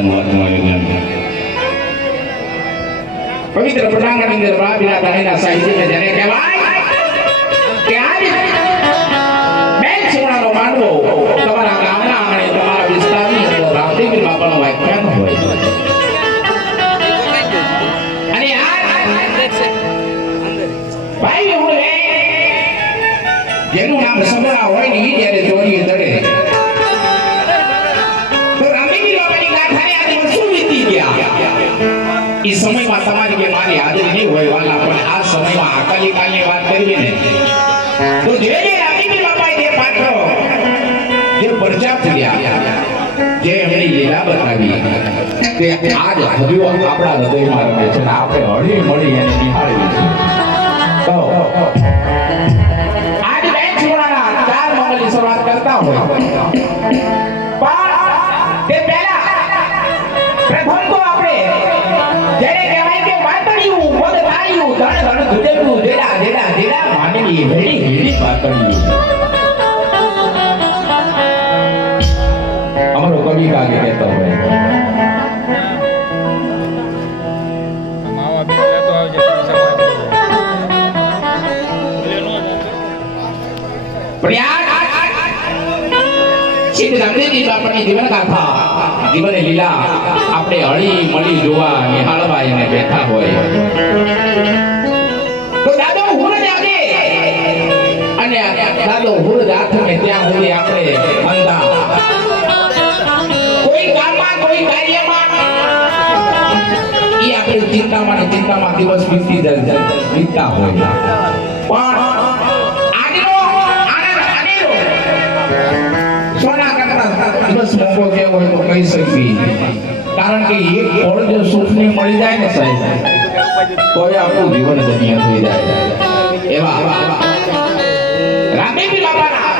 મજાનું આત્મનિર્માણ પવિત્ર પટાંગણની અંદર બાબીના દાણીના સાહિત્યને જેને કહેવાય કે આજ બેન સોનાનો માંડવો તમારા ગામના આંગણે તમારા વિસ્તારની અંદર રામદેવી બાપાનું વ્યાખ્યાન હોય અને ભાઈ હું જેનું નામ સમરા હોય ને એ જ્યારે ચોરીએ ચડે તો રામદેવી બાપાની ગાથાને આજે વર્ષો વીતી ગયા એ સમયમાં તમારી કે મારી હાજરી નહીં હોય વાલા પણ આ સમયમાં અકાલી કાલની વાત કરીએ ને તો જે રામદેવી બાપાએ જે પાત્રો જે પરચા થયા જે એમની લીલા બતાવી તે આજ હજુ આપણા હૃદયમાં રમે છે અને આપણે હળી મળી એને નિહાળવી છે તો આજ બેન છોડાના ચાર મંગલની શરૂઆત કરતા હોય પણ તે પહેલા પ્રથમ તો આપણે જેને કહેવાય કે વાતડિયું વગતાયું ધણ ધણ ધુડેલું જેડા જેડા જેડા માંડવી હેડી હેડી વાતડિયું અમારો કવિ કાગે કહેતો હોય માવા બેલા તો આવજે શ્રી રામદેવજી બાપાની જીવન ગાથા જીવન લીલા આપણે હળી મળી જોવા નિહાળવા એને બેઠા હોય તો દાદો હુર જાગે અને દાદો હુર જાથને ત્યાં સુધી આપણે મંદા કોઈ કામમાં કોઈ કાર્યમાં ઈ આપણે ચિંતામાં દિવસ વીતતા હોય પણ દિવસ મોકો કેવો હોય તો કહી શકીએ કારણ કે એક પળ જો સુખની મળી જાય ને સાહેબ તો આપણું જીવન ધન્ય થઈ જાય એવા રામદેવજી બાપાના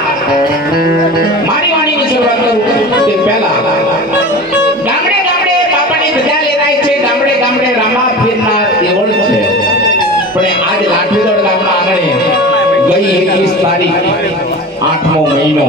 મારી વાણીની શરૂઆત કરું તે પહેલા ગામડે ગામડે બાપાની ધજા લેરાય છે ગામડે ગામડે રામા ફેરનાર દેવળ છે પણ આજ લાઠીગઢ ગામના આંગણે ગઈ 21 તારીખ 8મો મહિનો